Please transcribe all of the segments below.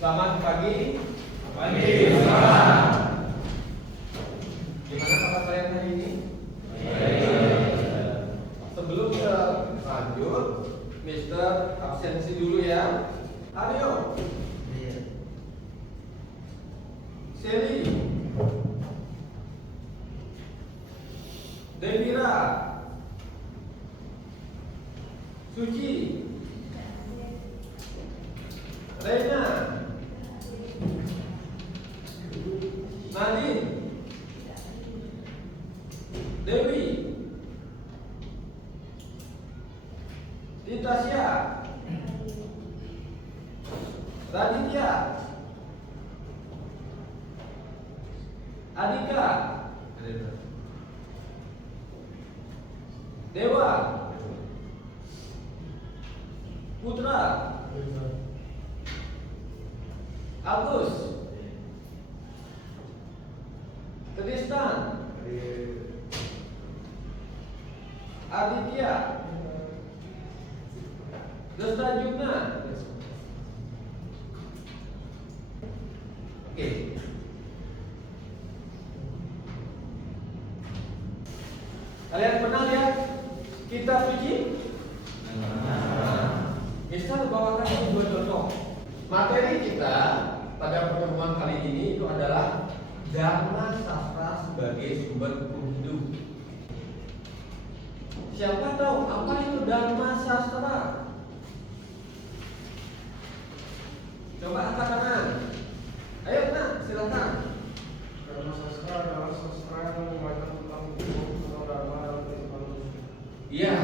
Selamat pagi. Pagi. Selamat. Gimana kabar kalian hari ini? Sebelum kita lanjut, Mister absensi dulu ya. Aryo, Seli, Devira, Suci, Reina, Nadine, Dewi, Titasya, Raditya, Adika, Dewa, Putra, Agus, Tristan, Aditya, Desta Juna. Oke. Kalian pernah lihat kitab suci? Mister bawakan dua contoh. Materi kita pada pertemuan kali ini itu adalah Dharma Sastra sebagai sumber hukum hidup. Siapa tahu apa itu Dharma Sastra? Coba angkat tangan. Ayo nak, silakan. Dharma sastra adalah sastra yang mengajarkan tentang hukum atau dharma dalam kehidupan manusia. Iya,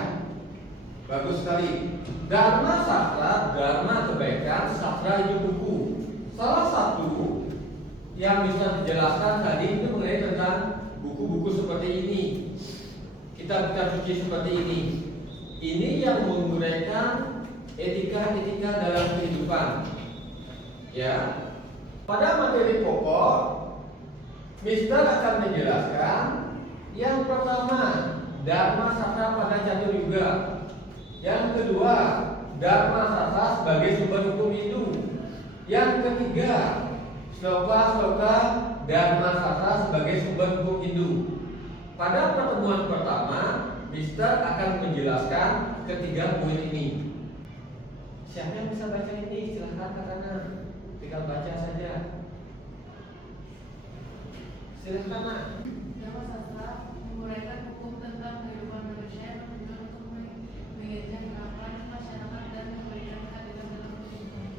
bagus sekali. Dharma Sastra, Dharma kebaikan, Sastra itu buku. Salah satu yang bisa dijelaskan tadi itu mengenai tentang buku-buku seperti ini, kitab-kitab suci seperti ini. Ini yang menguraikan etika-etika dalam kehidupan. Ya, pada materi pokok, Mister akan menjelaskan yang pertama Dharma Sastra pada catur yuga. Yang kedua, Dharma Sastra sebagai sumber hukum hidup. Yang ketiga, sloka-sloka Dharma Sastra sebagai sumber hukum hidup. Pada pertemuan pertama, Mister akan menjelaskan ketiga poin ini. Siapa yang bisa baca ini? Silahkan ke kanan. Tinggal baca saja. Silahkan nak. Dharma Sastra menguraikan hukum tentang kehidupan manusia yang bertujuan untuk mengejar harapan masyarakat dan memberikan keadilan dalam kehidupan.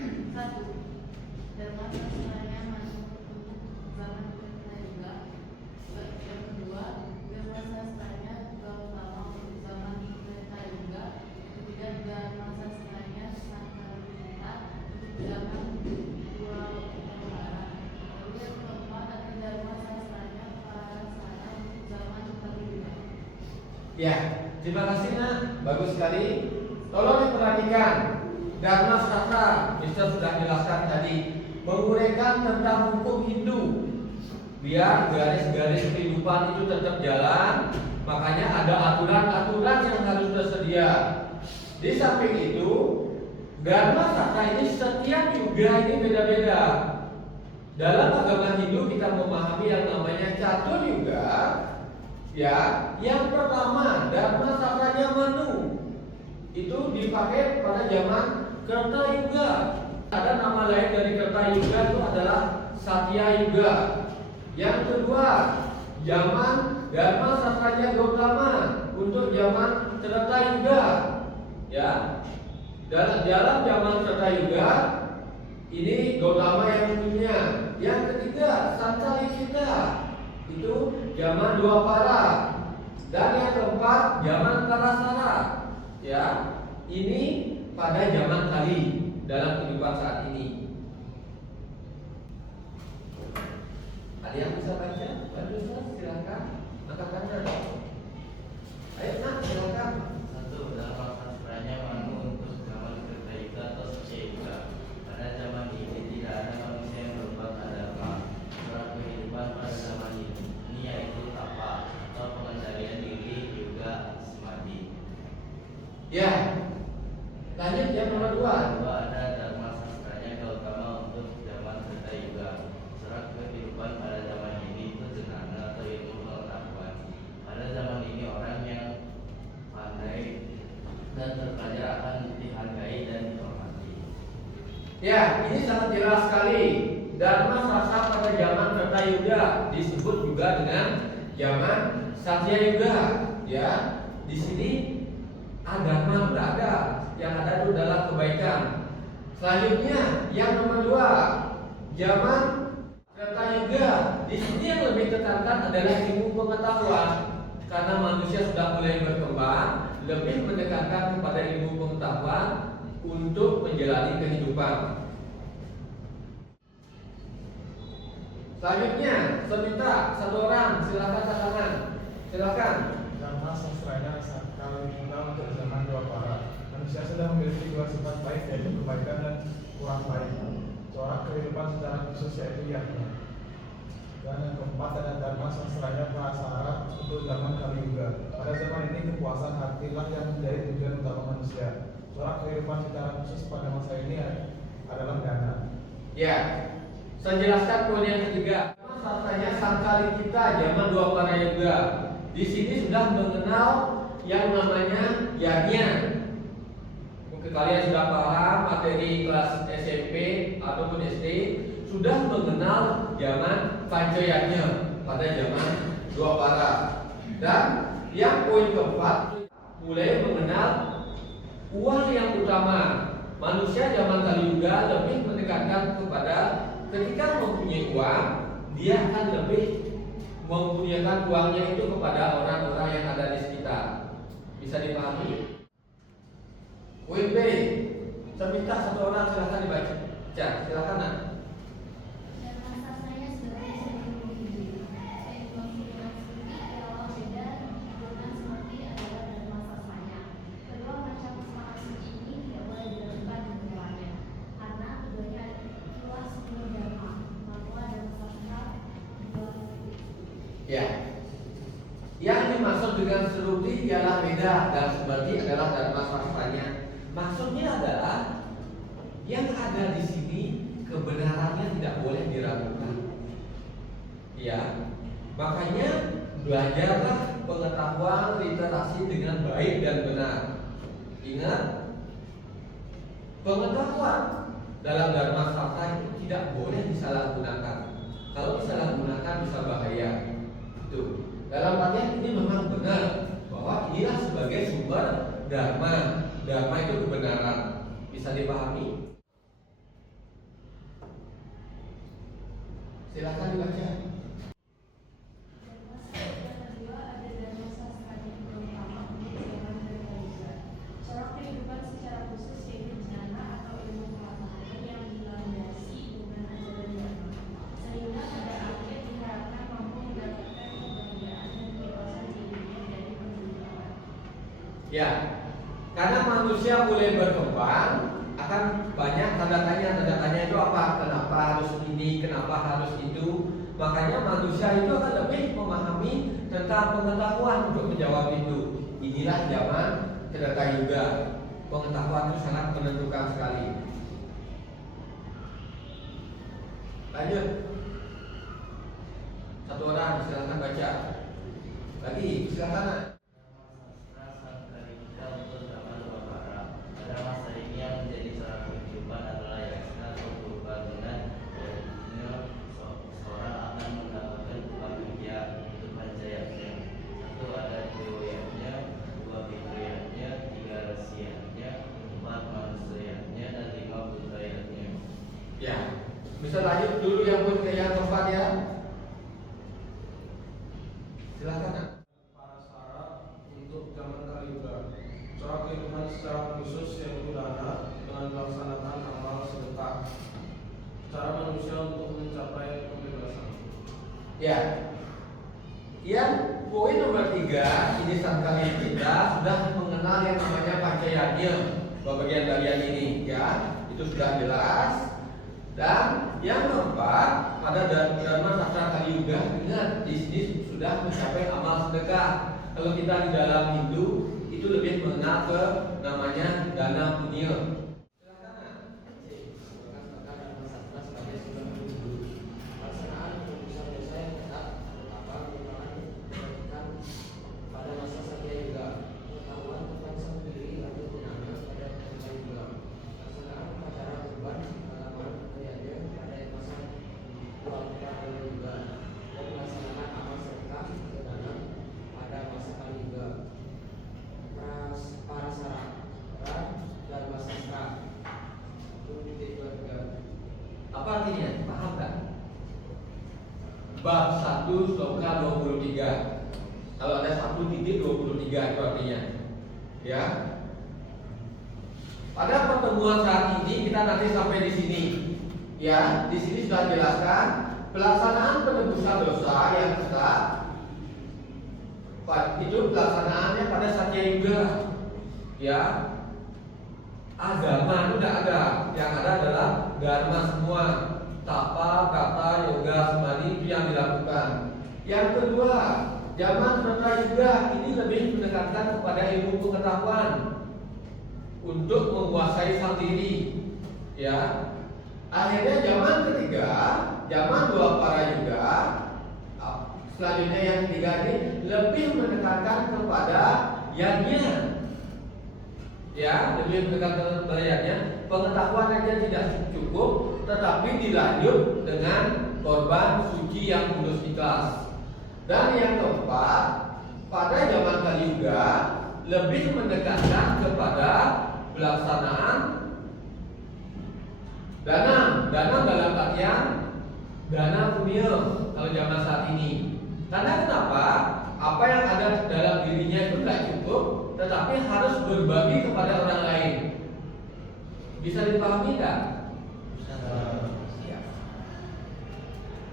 1. Dharma Sastranya masuk untuk zaman kita juga. Yang kedua, Dharma Sastranya juga utama untuk zaman kita juga. Ketiga, Dharma Sastranya sangkar kita untuk zaman dua utara. Lalu yang keempat, ada Dharma Sastranya para sarana untuk zaman kita juga. Ya, terima kasih nak. Bagus sekali. Tolong diperhatikan. Dharma Sastra, Mister sudah jelaskan tadi, menguraikan tentang hukum hidup. Biar garis-garis kehidupan itu tetap jalan, makanya ada aturan-aturan yang harus tersedia. Di samping itu, Dharma Sastra ini setiap yuga ini beda-beda. Dalam agama Hindu kita memahami yang namanya catur yuga. Ya, yang pertama Dharma Sastranya Manu itu dipakai pada zaman Kerta Yuga. Ada nama lain dari Kerta Yuga itu adalah Satya Yuga. Yang kedua, zaman Dharma Sastranya Gautama untuk zaman Treta Yuga. Ya, dalam zaman Treta Yuga ini Gautama yang punya. Yang ketiga, Sancalikita itu zaman Dwapara. Dan yang keempat, zaman Parasara. Ya, ini pada zaman Kali dalam kehidupan saat ini. Ada yang bisa baca? Bagus, silakan. Angkat tangan. Ayo nak, silakan. 1. Dharma Sastranya Manu untuk zaman Kerta Yuga atau Satya Yuga. Pada zaman ini tidak ada manusia yang berbuat adharma. Surat kehidupan pada zaman ini yaitu tapa atau pengendalian diri juga samadhi. Ya, lanjut yang nomor 2. Kedua, ada Dharma Sastranya Gautama dan terpelajar akan dihargai dan dihormati. Ya, ini sangat jelas sekali. Dharma sastra pada zaman Kertayuga disebut juga dengan zaman Satyayuga. Ya, di sini dharma sudah ada, yang ada itu adalah kebaikan. Selanjutnya yang nomor 2, zaman Kertayuga. Di sini yang lebih ditekankan adalah ilmu pengetahuan, karena manusia sudah mulai berkembang, lebih menekankan kepada ilmu pengetahuan untuk menjalani kehidupan. Selanjutnya, saya minta satu orang silakan tangan. Silakan. Dharma sastranya sakral guna untuk zaman dua para. Manusia sudah memiliki dua sifat baik, yaitu kebaikan dan kurang baik. Corak kehidupan secara khusus yaitu yagna. Dan yang keempat ada dharma sastranya prasara untuk zaman Kali Yuga. Pada zaman ini kepuasan hatilah yang menjadi tujuan utama manusia. Corak kehidupan secara khusus pada masa ini adalah dana. Ya, saya jelaskan poin yang ketiga. Sastranya Sangkali kita zaman dua para yuga. Di sini sudah mengenal yang namanya yagna. Mungkin kalian sudah paham materi kelas SMP ataupun SD, sudah mengenal zaman Pancayagna pada zaman dua para. Dan yang poin keempat, mulai mengenal uang yang utama. Manusia zaman Kali Yuga lebih menekankan kepada ketika mempunyai uang, dia akan lebih mempunyaikan uangnya itu kepada orang-orang yang ada di sekitar. Bisa dipahami? Poin B, saya minta satu orang silakan dibaca. Silakan nak. Dharma sastranya sebagai seni Hindu. Konfigurasi ialah beda dengan seperti adalah dharma sastranya. Kedua macam semangat suci ini tidak boleh dilakukan keduanya, karena keduanya adalah sumber dharma. Bahwa dharma sastra Ya. Yang dimaksud dengan seruti ialah beda dan seperti adalah dharma sastranya. Maksudnya adalah yang ada di sini kebenarannya tidak boleh diragukan. Ya, makanya belajarlah pengetahuan literasi dengan baik dan benar. Ingat, pengetahuan dalam dharma sastra itu tidak boleh disalahgunakan. Kalau disalahgunakan bisa bahaya. Itu dalam artian ini memang benar bahwa inilah sebagai sumber dharma. Dharma itu kebenaran. Bisa dipahami? Silakan dibaca. Dharma sastra kedua ada dharma sastranya terutama untuk zaman Kertayuga. Corak kehidupan secara khusus yaitu jnana atau ilmu pengetahuan yang dilandasi dengan ajaran dharma, sehingga pada akhirnya diharapkan mampu mendapatkan kebahagiaan dan kebebasan di dunia dari penderitaan. Ya, karena manusia mulai berkembang, akan banyak tanda tanya itu apa? Kenapa harus ini? Kenapa harus itu? Makanya manusia itu akan lebih memahami tentang pengetahuan untuk menjawab itu. Inilah zaman Kertayuga. Pengetahuan itu sangat menentukan sekali. Lanjut. Satu orang silakan baca. Lagi silakan. Sastra Sangkali kita untuk zaman dua para. Pada masa ini yang menjadi corak kehidupan adalah yasna atau berhubungan dengan seorang akan mendapatkan kebahagiaan itu pancayanya. Satu ada dewoyanya, dua fitriyatnya, tiga rasiatnya, empat manusianya, dan lima budayanya. Ya, bisa lanjut dulu yang poin ke yang keempat ya. Silakan nak. Para syarat untuk zaman Kali Yuga. Corak kehidupan secara khusus yaitu dana dengan melaksanakan amal sedekah. Cara manusia untuk mencapai kebebasan. Ya, yang poin nomor 3 ini Sangkali kita sudah mengenal yang namanya Pancayagna. Bagian dari yang ini ya, itu sudah jelas. Dan yang keempat pada dharma sastra Kali Yuga, ingat di sini sudah mencapai amal sedekah. Kalau kita di dalam Hindu itu lebih mengenal ke namanya dana punya. Pada masa Satyayuga, pengetahuan tentang sang diri atau 1 sloka 23. Kalau ada 1.23 itu artinya. Ya. Pada pertemuan saat ini kita nanti sampai di sini. Ya, di sini sudah jelaskan pelaksanaan penebusan dosa yang sesat. Itu pelaksanaannya pada Satya Yuga. Ya. Agama itu tidak ada, yang ada adalah dharma semua. Tapa, kata, yoga, samadhi itu yang dilakukan. Yang kedua, zaman Treta Yuga ini lebih mendekatkan kepada ilmu pengetahuan untuk menguasai sang diri. Ya. Akhirnya zaman ketiga, zaman Dwapara Yuga, selanjutnya yang ketiga ini lebih mendekatkan kepada yajna. Ya, lebih mendekatkan kepada yajna. Pengetahuan saja tidak cukup, tetapi dilanjut dengan korban suci yang tulus ikhlas. Dan yang keempat, pada zaman Kali Yuga lebih mendekatkan kepada pelaksanaan dana dalam artian dana punya kalau zaman saat ini. Karena kenapa? Apa yang ada dalam dirinya itu tidak cukup, tetapi harus berbagi kepada orang lain. Bisa dipahami tidak?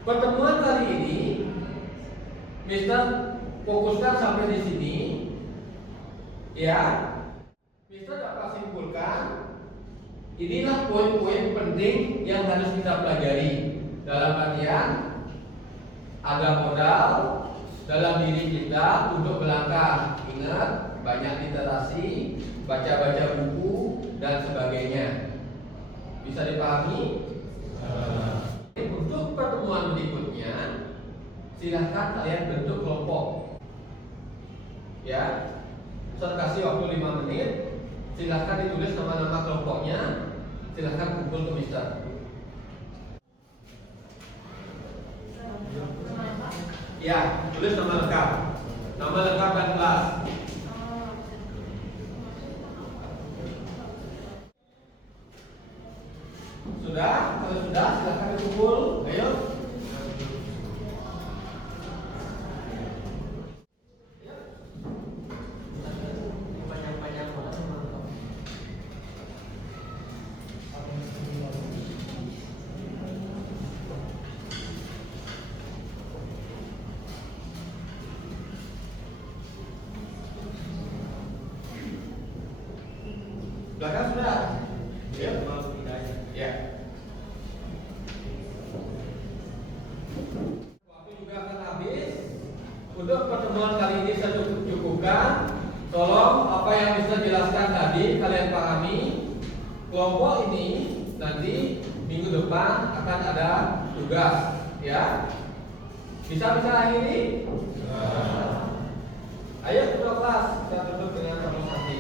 Pertemuan kali ini, Mister fokuskan sampai di sini. Ya, Mister dapat simpulkan. Inilah poin-poin penting yang harus kita pelajari. Dalam artian ada modal dalam diri kita untuk melangkah. Ingat, banyak literasi, baca-baca buku dan sebagainya. Bisa dipahami? Untuk pertemuan berikutnya, silahkan kalian bentuk kelompok. Ya, saya kasih waktu 5 menit. Silahkan ditulis nama-nama kelompoknya. Silahkan kumpul ke Mister. Ya, tulis nama lengkap. Nama lengkap dan kelas. Sudah? Kalau sudah, silahkan dikumpul. Ayo. Belakang sudah? Ya, ya. Waktu juga akan habis. Untuk pertemuan kali ini saya cukupkan. Tolong apa yang bisa jelaskan tadi kalian pahami. Kelompok ini nanti minggu depan akan ada tugas, ya. Bisa akhiri? Ayo ketua kelas, kita tutup dengan sama-sama.